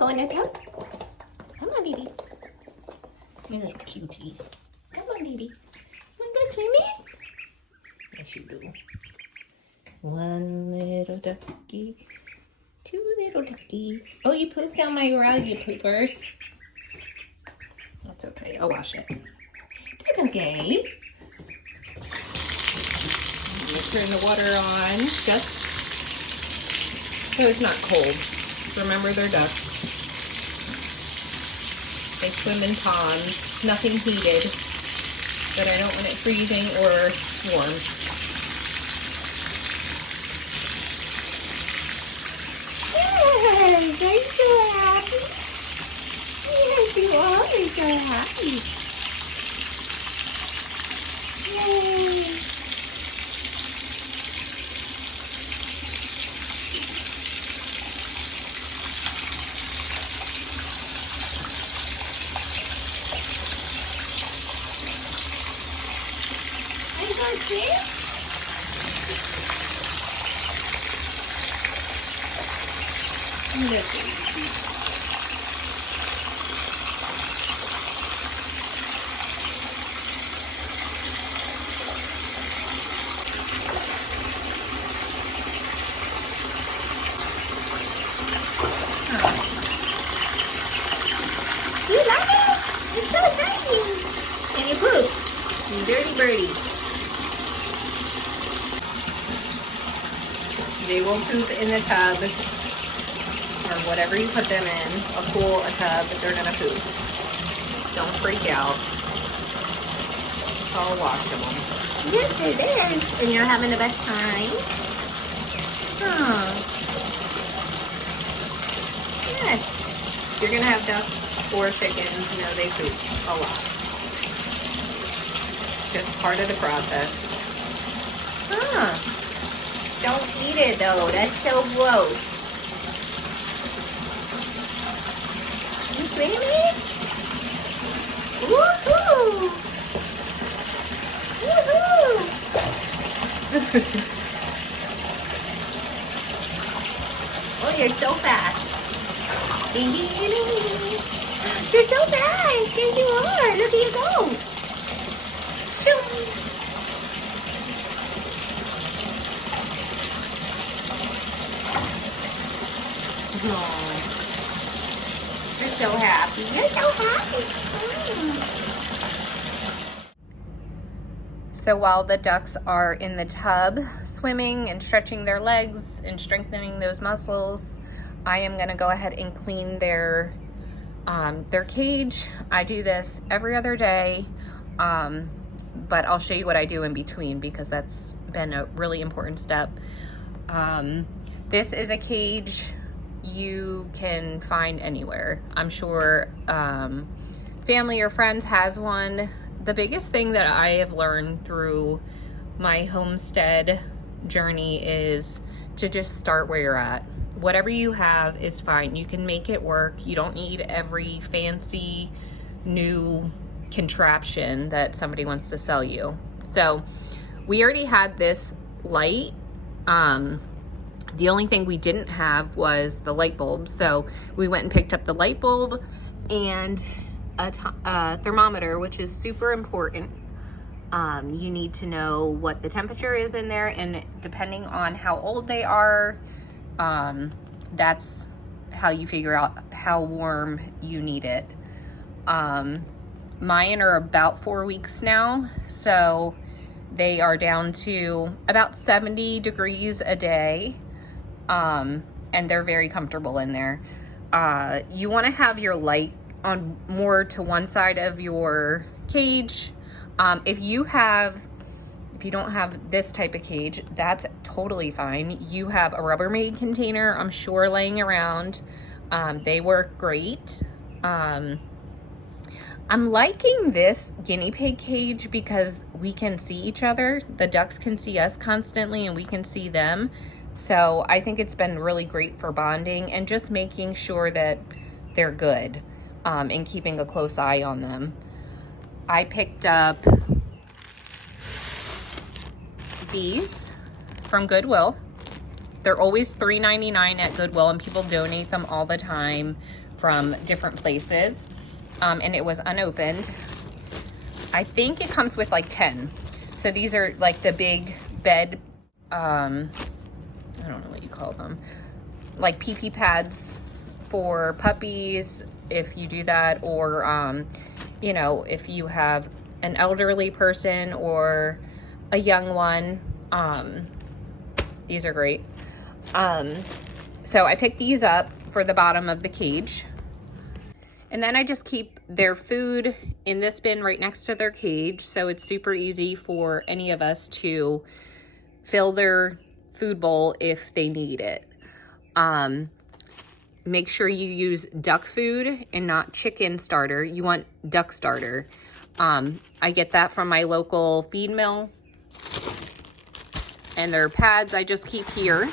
go in the tub? Come on, baby. You little cuties. Come on, baby. Want to go swimming? Yes, you do. One little ducky. Two little duckies. Oh, you pooped on my rug, you poopers. That's okay. I'll wash it. It's okay. I'm gonna turn the water on just so it's not cold. Remember, they're ducks. They swim in ponds, nothing heated, but I don't want it freezing or warm. Yes, I'm so happy. Yes, you are so happy. Yay. Okay. You like it? It's so exciting. And you pooped. You dirty birdie. They will poop in the tub or whatever you put them in, a pool, a tub, but they're gonna poop. Don't freak out. It's all washable. Yes, it is. And you're having the best time? Huh. Yes. You're gonna have ducks or chickens. You know, they poop a lot. Just part of the process. Huh. Don't eat it though, that's so gross. You swimming? Woohoo! Woohoo! Oh, you're so fast. You're so fast. There you are. Look at you go. So you're so happy. You're so happy. So while the ducks are in the tub swimming and stretching their legs and strengthening those muscles, I am gonna go ahead and clean their cage. I do this every other day, but I'll show you what I do in between because that's been a really important step. This is a cage you can find anywhere. I'm sure family or friends has one. The biggest thing that I have learned through my homestead journey is to just start where you're at. Whatever you have is fine. You can make it work. You don't need every fancy new contraption that somebody wants to sell you. So we already had this light. The only thing we didn't have was the light bulb. So we went and picked up the light bulb and a thermometer, which is super important. You need to know what the temperature is in there, and depending on how old they are, that's how you figure out how warm you need it. Mine are about 4 weeks now, so they are down to about 70 degrees a day. And they're very comfortable in there. You want to have your light on more to one side of your cage. If you don't have this type of cage, that's totally fine. You have a Rubbermaid container, I'm sure, laying around. They work great. I'm liking this guinea pig cage because we can see each other. The ducks can see us constantly and we can see them. So I think it's been really great for bonding and just making sure that they're good, and keeping a close eye on them. I picked up these from Goodwill. They're always $3.99 at Goodwill and people donate them all the time. from different places, and it was unopened. I think it comes with like 10. So these are like the big bed, I don't know what you call them, like pee-pee pads for puppies, if you do that, or, you know, if you have an elderly person or a young one, these are great. So I picked these up for the bottom of the cage. And then I just keep their food in this bin right next to their cage. So it's super easy for any of us to fill their food bowl if they need it. Make sure you use duck food and not chicken starter. You want duck starter. I get that from my local feed mill. And their pads I just keep here.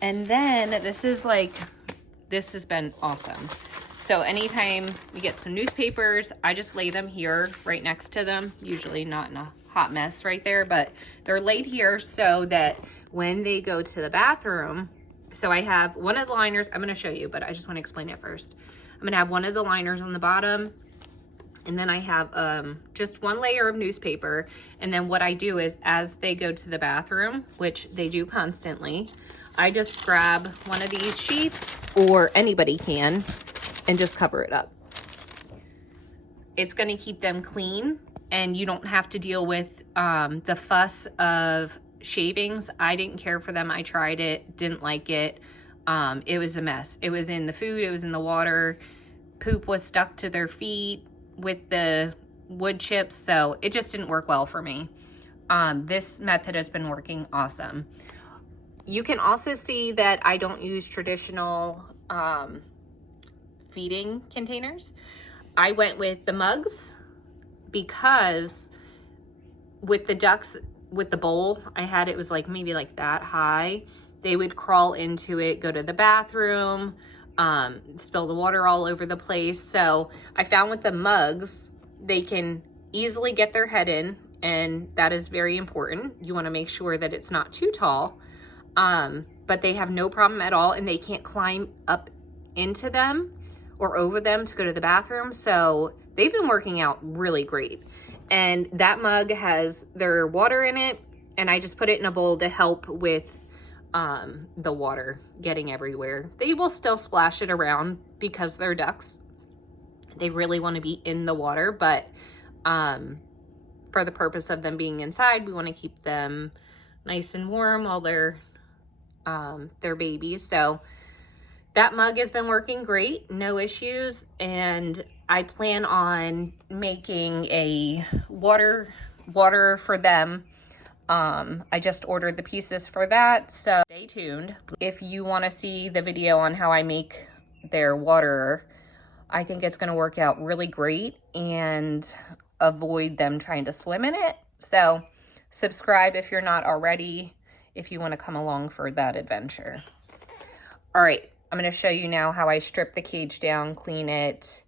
And then this has been awesome. So anytime we get some newspapers, I just lay them here right next to them. Usually not in a hot mess right there, but they're laid here so that when they go to the bathroom, so I have one of the liners, I'm gonna show you, but I just wanna explain it first. I'm gonna have one of the liners on the bottom, and then I have just one layer of newspaper. And then what I do is as they go to the bathroom, which they do constantly, I just grab one of these sheets, or anybody can, and just cover it up. It's gonna keep them clean, and you don't have to deal with the fuss of shavings. I didn't care for them. I tried it, didn't like it. It was a mess. It was in the food, it was in the water. Poop was stuck to their feet with the wood chips, so it just didn't work well for me. This method has been working awesome. You can also see that I don't use traditional feeding containers. I went with the mugs because with the ducks, with the bowl I had, it was like maybe like that high. They would crawl into it, go to the bathroom, spill the water all over the place. So I found with the mugs, they can easily get their head in, and that is very important. You want to make sure that it's not too tall. But they have no problem at all, and they can't climb up into them or over them to go to the bathroom. So they've been working out really great. And that mug has their water in it, and I just put it in a bowl to help with the water getting everywhere. They will still splash it around because they're ducks. They really want to be in the water, but for the purpose of them being inside, we want to keep them nice and warm while they're babies. So that mug has been working great, no issues, and I plan on making a water for them. I just ordered the pieces for that, so stay tuned. If you want to see the video on how I make their water, I think it's going to work out really great and avoid them trying to swim in it. So subscribe if you're not already, if you want to come along for that adventure. All right, I'm going to show you now how I strip the cage down, clean it,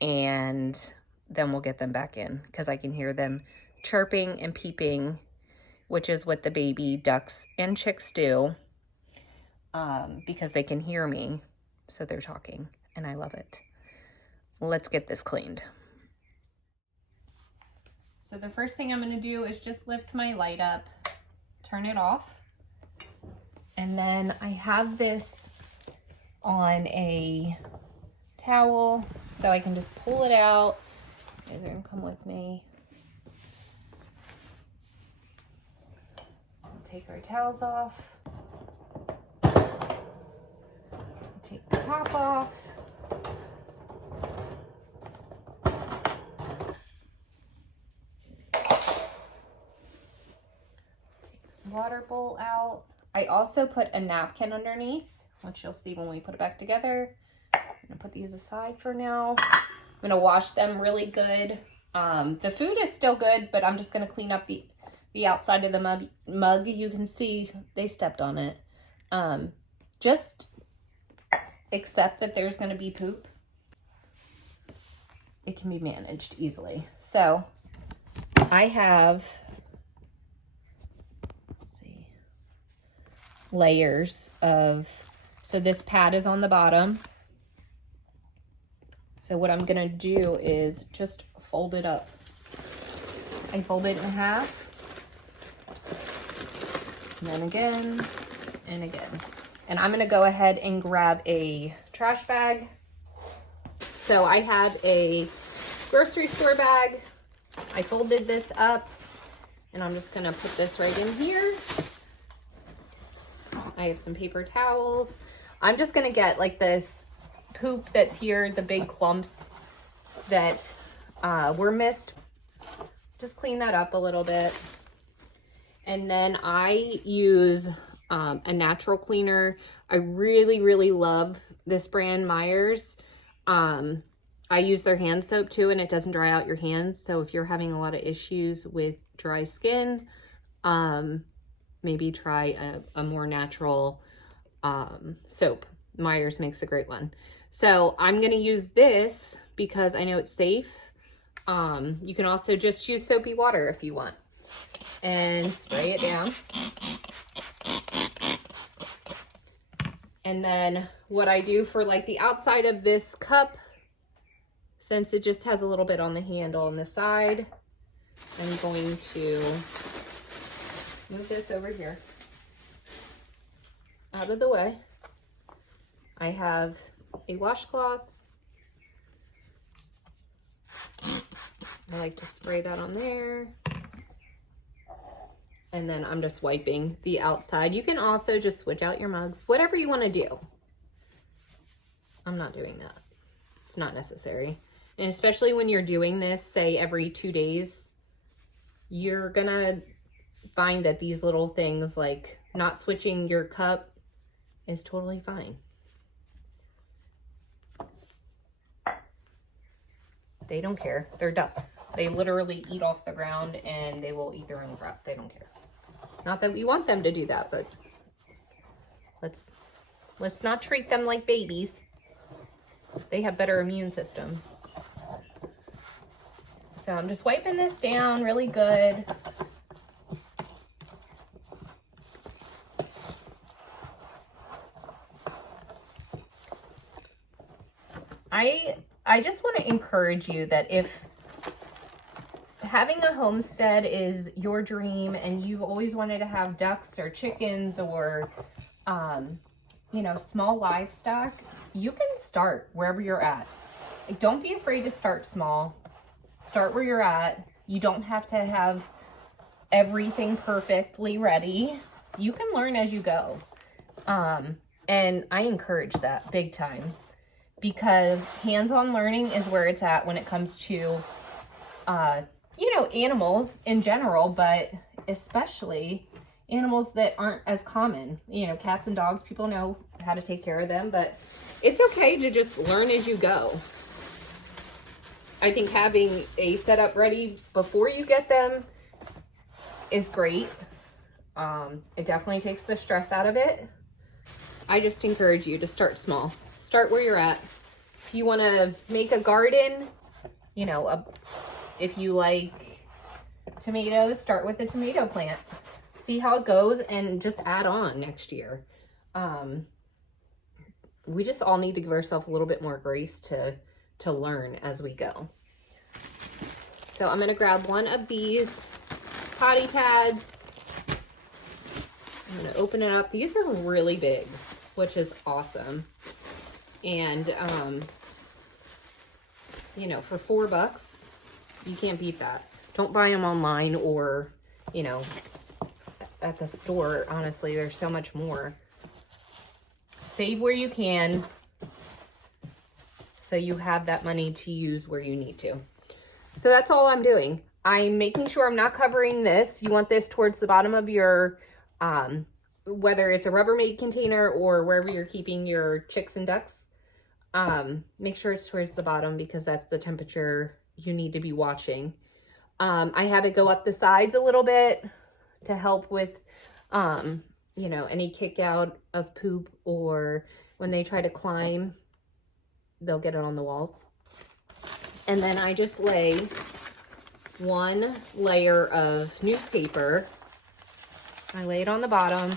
and then we'll get them back in because I can hear them chirping and peeping, which is what the baby ducks and chicks do, because they can hear me, so they're talking, and I love it. Let's get this cleaned. So the first thing I'm going to do is just lift my light up, turn it off, and then I have this on a towel, so I can just pull it out. They're going to come with me. Take our towels off. Take the top off. Take the water bowl out. I also put a napkin underneath, which you'll see when we put it back together. I'm gonna put these aside for now. I'm gonna wash them really good. The food is still good, but I'm just gonna clean up the outside of the mug. You can see they stepped on it. Just accept that there's going to be poop. It can be managed easily. So I have, let's see, layers of, so this pad is on the bottom. So what I'm gonna do is just fold it up. I fold it in half, and then again, and again. And I'm gonna go ahead and grab a trash bag. So I have a grocery store bag. I folded this up, and I'm just gonna put this right in here. I have some paper towels. I'm just gonna get like this poop that's here, the big clumps that were missed. Just clean that up a little bit. And then I use a natural cleaner. I really, really love this brand, Myers. I use their hand soap too, and it doesn't dry out your hands. So if you're having a lot of issues with dry skin, maybe try a more natural soap. Myers makes a great one. So I'm gonna use this because I know it's safe. You can also just use soapy water if you want, and spray it down. And then what I do for like the outside of this cup, since it just has a little bit on the handle on the side, I'm going to move this over here out of the way. I have a washcloth. I like to spray that on there. And then I'm just wiping the outside. You can also just switch out your mugs, whatever you want to do. I'm not doing that. It's not necessary. And especially when you're doing this, say every 2 days, you're gonna find that these little things like not switching your cup is totally fine. They don't care. They're ducks. They literally eat off the ground and they will eat their own crap. They don't care. Not that we want them to do that, but let's not treat them like babies. They have better immune systems. So I'm just wiping this down really good. I just want to encourage you that if having a homestead is your dream and you've always wanted to have ducks or chickens or, you know, small livestock, you can start wherever you're at. Like, don't be afraid to start small. Start where you're at. You don't have to have everything perfectly ready. You can learn as you go. And I encourage that big time, because hands-on learning is where it's at when it comes to, you know, animals in general, but especially animals that aren't as common. You know, cats and dogs, people know how to take care of them, but it's okay to just learn as you go. I think having a setup ready before you get them is great. It definitely takes the stress out of it. I just encourage you to start small. Start where you're at. If you want to make a garden, you know, if you like tomatoes, start with a tomato plant. See how it goes and just add on next year. We just all need to give ourselves a little bit more grace to learn as we go. So I'm going to grab one of these potty pads. I'm going to open it up. These are really big, which is awesome. And, you know, for $4, you can't beat that. Don't buy them online or, you know, at the store. Honestly, there's so much more. Save where you can so you have that money to use where you need to. So that's all I'm doing. I'm making sure I'm not covering this. You want this towards the bottom of your, whether it's a Rubbermaid container or wherever you're keeping your chicks and ducks. Make sure it's towards the bottom because that's the temperature you need to be watching. I have it go up the sides a little bit to help with, you know, any kick out of poop, or when they try to climb, they'll get it on the walls. And then I just lay one layer of newspaper. I lay it on the bottom.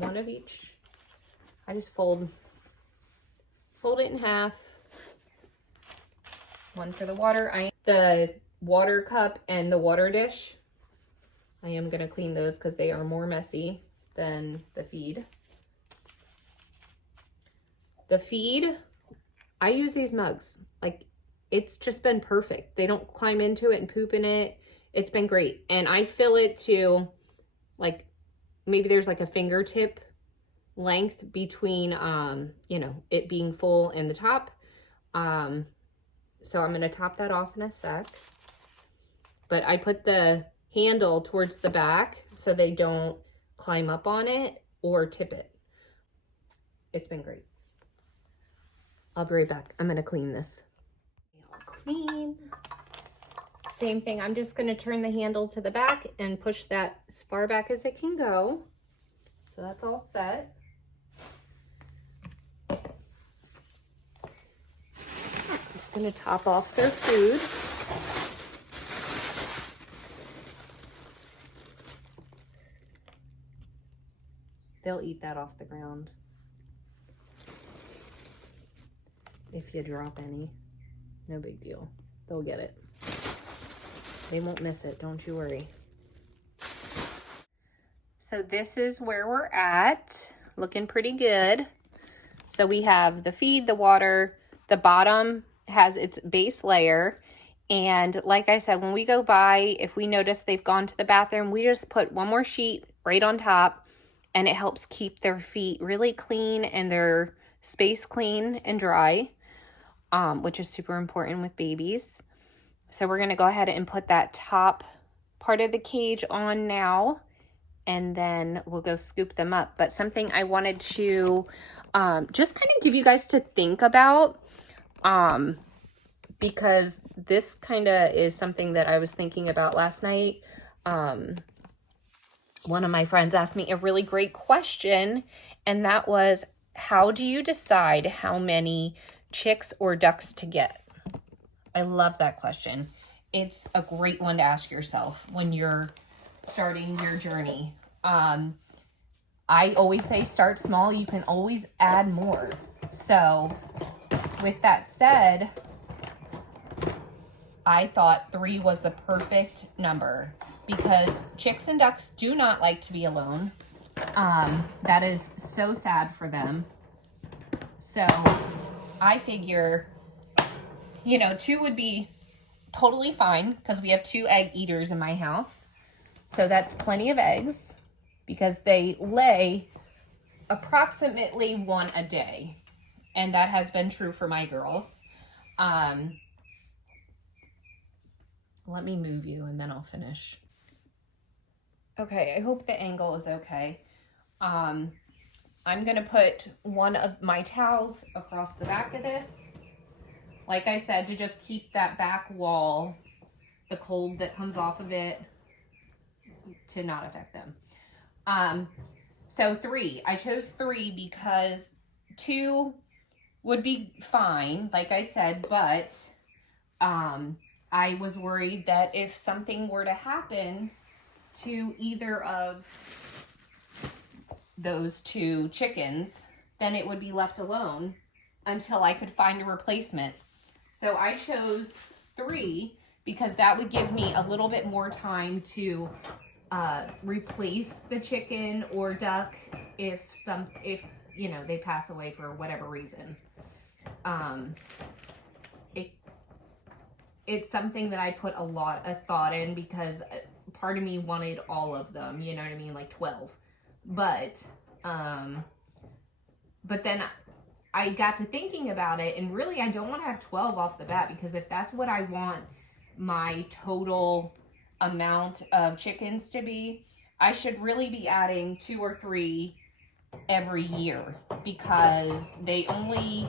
one of each. I just fold it in half. One for the water. The water cup and the water dish, I am going to clean those because they are more messy than the feed. The feed, I use these mugs. Like, it's just been perfect. They don't climb into it and poop in it. It's been great. And I fill it to, like, maybe there's like a fingertip length between, you know, it being full and the top. So I'm going to top that off in a sec. But I put the handle towards the back so they don't climb up on it or tip it. It's been great. I'll be right back. I'm going to clean this. Clean. Same thing. I'm just going to turn the handle to the back and push that as far back as it can go. So that's all set. Just going to top off their food. They'll eat that off the ground. If you drop any, no big deal. They'll get it. They won't miss it, don't you worry. So this is where we're at. Looking pretty good. So we have the feed, the water, the bottom has its base layer. And like I said, when we go by, if we notice they've gone to the bathroom, we just put one more sheet right on top, and it helps keep their feet really clean and their space clean and dry, which is super important with babies. So we're going to go ahead and put that top part of the cage on now, and then we'll go scoop them up. But something I wanted to just kind of give you guys to think about, because this kind of is something that I was thinking about last night. One of my friends asked me a really great question, and that was, how do you decide how many chicks or ducks to get? I love that question. It's a great one to ask yourself when you're starting your journey. I always say start small. You can always add more. So with that said, I thought 3 was the perfect number because chicks and ducks do not like to be alone. That is so sad for them. So I figure, you know, 2 would be totally fine because we have 2 egg eaters in my house. So that's plenty of eggs because they lay approximately 1 a day. And that has been true for my girls. Let me move you and then I'll finish. Okay, I hope the angle is okay. I'm gonna put one of my towels across the back of this. Like I said, to just keep that back wall, the cold that comes off of it, to not affect them. So 3, I chose 3 because 2 would be fine, like I said, but I was worried that if something were to happen to either of those 2 chickens, then it would be left alone until I could find a replacement. So I chose 3 because that would give me a little bit more time to replace the chicken or duck if you know, they pass away for whatever reason. It's something that I put a lot of thought in because part of me wanted all of them, you know what I mean, like 12. But then I got to thinking about it, and really I don't want to have 12 off the bat, because if that's what I want my total amount of chickens to be, I should really be adding 2 or 3 every year, because they only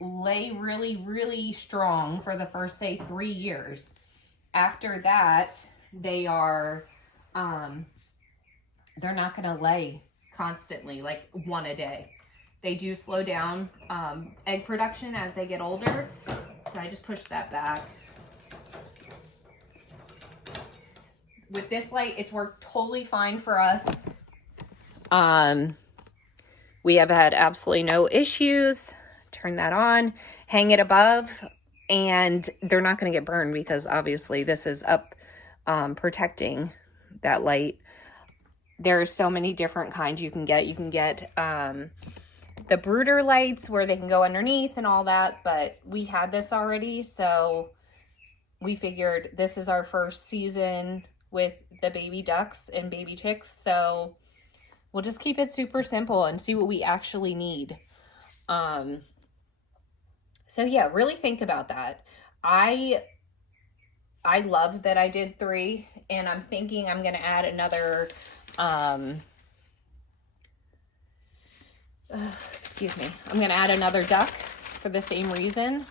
lay really, really strong for the first, say, 3 years. After that, they are, they're not going to lay constantly, like 1 a day. They do slow down egg production as they get older. So I just push that back. With this light, it's worked totally fine for us. We have had absolutely no issues. Turn that on, hang it above, and they're not going to get burned because obviously this is up protecting that light. There are so many different kinds you can get. You can get the brooder lights where they can go underneath and all that, but we had this already, so we figured this is our first season with the baby ducks and baby chicks, so we'll just keep it super simple and see what we actually need. So yeah, really think about that. I love that I did 3, and I'm thinking I'm going to add another, excuse me, I'm going to add another duck for the same reason.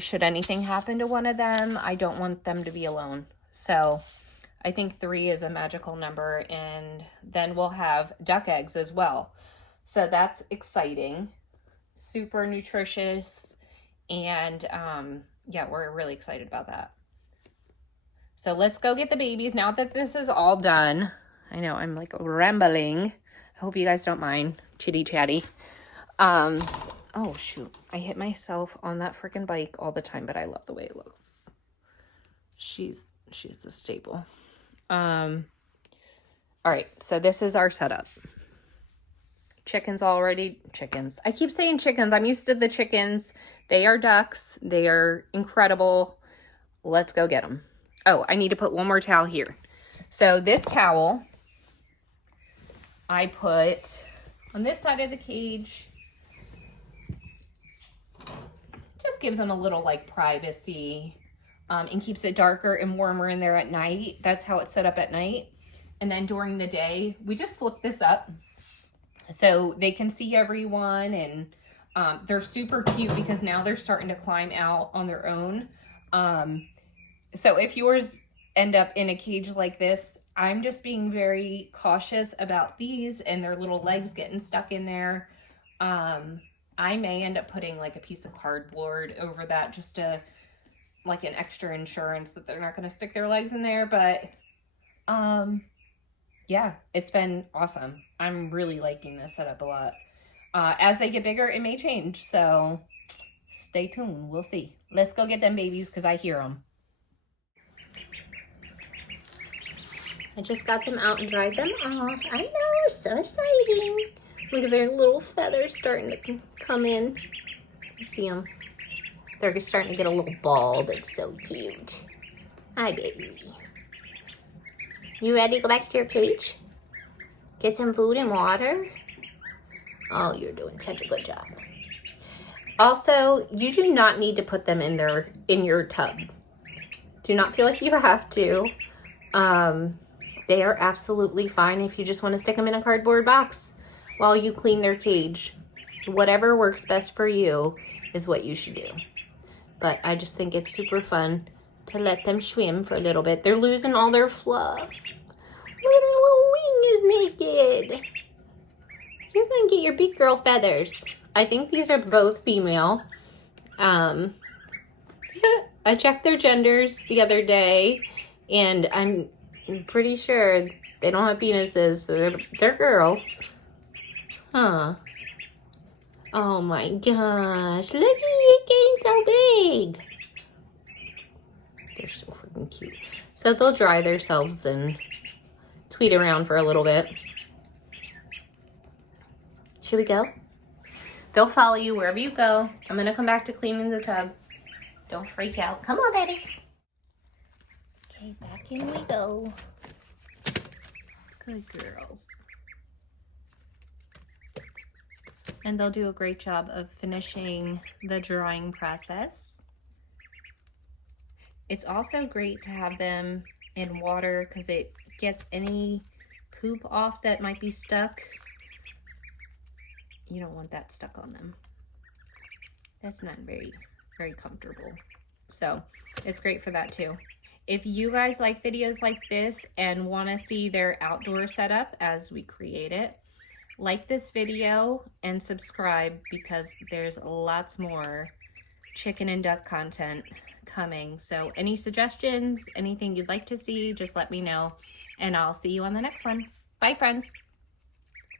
Should anything happen to one of them, I don't want them to be alone. So I think 3 is a magical number, and then we'll have duck eggs as well. So that's exciting, super nutritious, and yeah, we're really excited about that. So let's go get the babies now that this is all done. I know I'm like rambling. I hope you guys don't mind. Chitty chatty. Oh shoot. I hit myself on that freaking bike all the time, but I love the way it looks. She's a staple. All right. So this is our setup. Chickens. I keep saying chickens. I'm used to the chickens. They are ducks. They are incredible. Let's go get them. Oh, I need to put one more towel here. So this towel I put on this side of the cage. Just gives them a little like privacy, and keeps it darker and warmer in there at night. That's how it's set up at night. And then during the day, we just flip this up so they can see everyone, and they're super cute because now they're starting to climb out on their own. So if yours end up in a cage like this, I'm just being very cautious about these and their little legs getting stuck in there. I may end up putting like a piece of cardboard over that just to like an extra insurance that they're not going to stick their legs in there. But yeah, it's been awesome. I'm really liking this setup a lot. As they get bigger, it may change. So stay tuned. We'll see. Let's go get them babies because I hear them. I just got them out and dried them off. I know, so exciting. Look at their little feathers starting to come in. See them? They're starting to get a little bald. It's so cute. Hi, baby. You ready to go back to your cage? Get some food and water? Oh, you're doing such a good job. Also, you do not need to put them in your tub. Do not feel like you have to. They are absolutely fine if you just want to stick them in a cardboard box while you clean their cage. Whatever works best for you is what you should do. But I just think it's super fun to let them swim for a little bit. They're losing all their fluff. Look at her little wing is naked. You're gonna get your big girl feathers. I think these are both female. I checked their genders the other day, and I'm pretty sure they don't have penises, so they're girls. Huh. Oh my gosh, look at it getting so big. They're so freaking cute. So they'll dry themselves and tweet around for a little bit. Should we go? They'll follow you wherever you go. I'm gonna come back to cleaning the tub. Don't freak out. Come on, babies. Okay, back in we go. Good girls. And they'll do a great job of finishing the drying process. It's also great to have them in water because it gets any poop off that might be stuck. You don't want that stuck on them. That's not very, very comfortable. So it's great for that too. If you guys like videos like this and want to see their outdoor setup as we create it, like this video and subscribe because there's lots more chicken and duck content coming. So any suggestions, anything you'd like to see, just let me know and I'll see you on the next one. Bye, friends.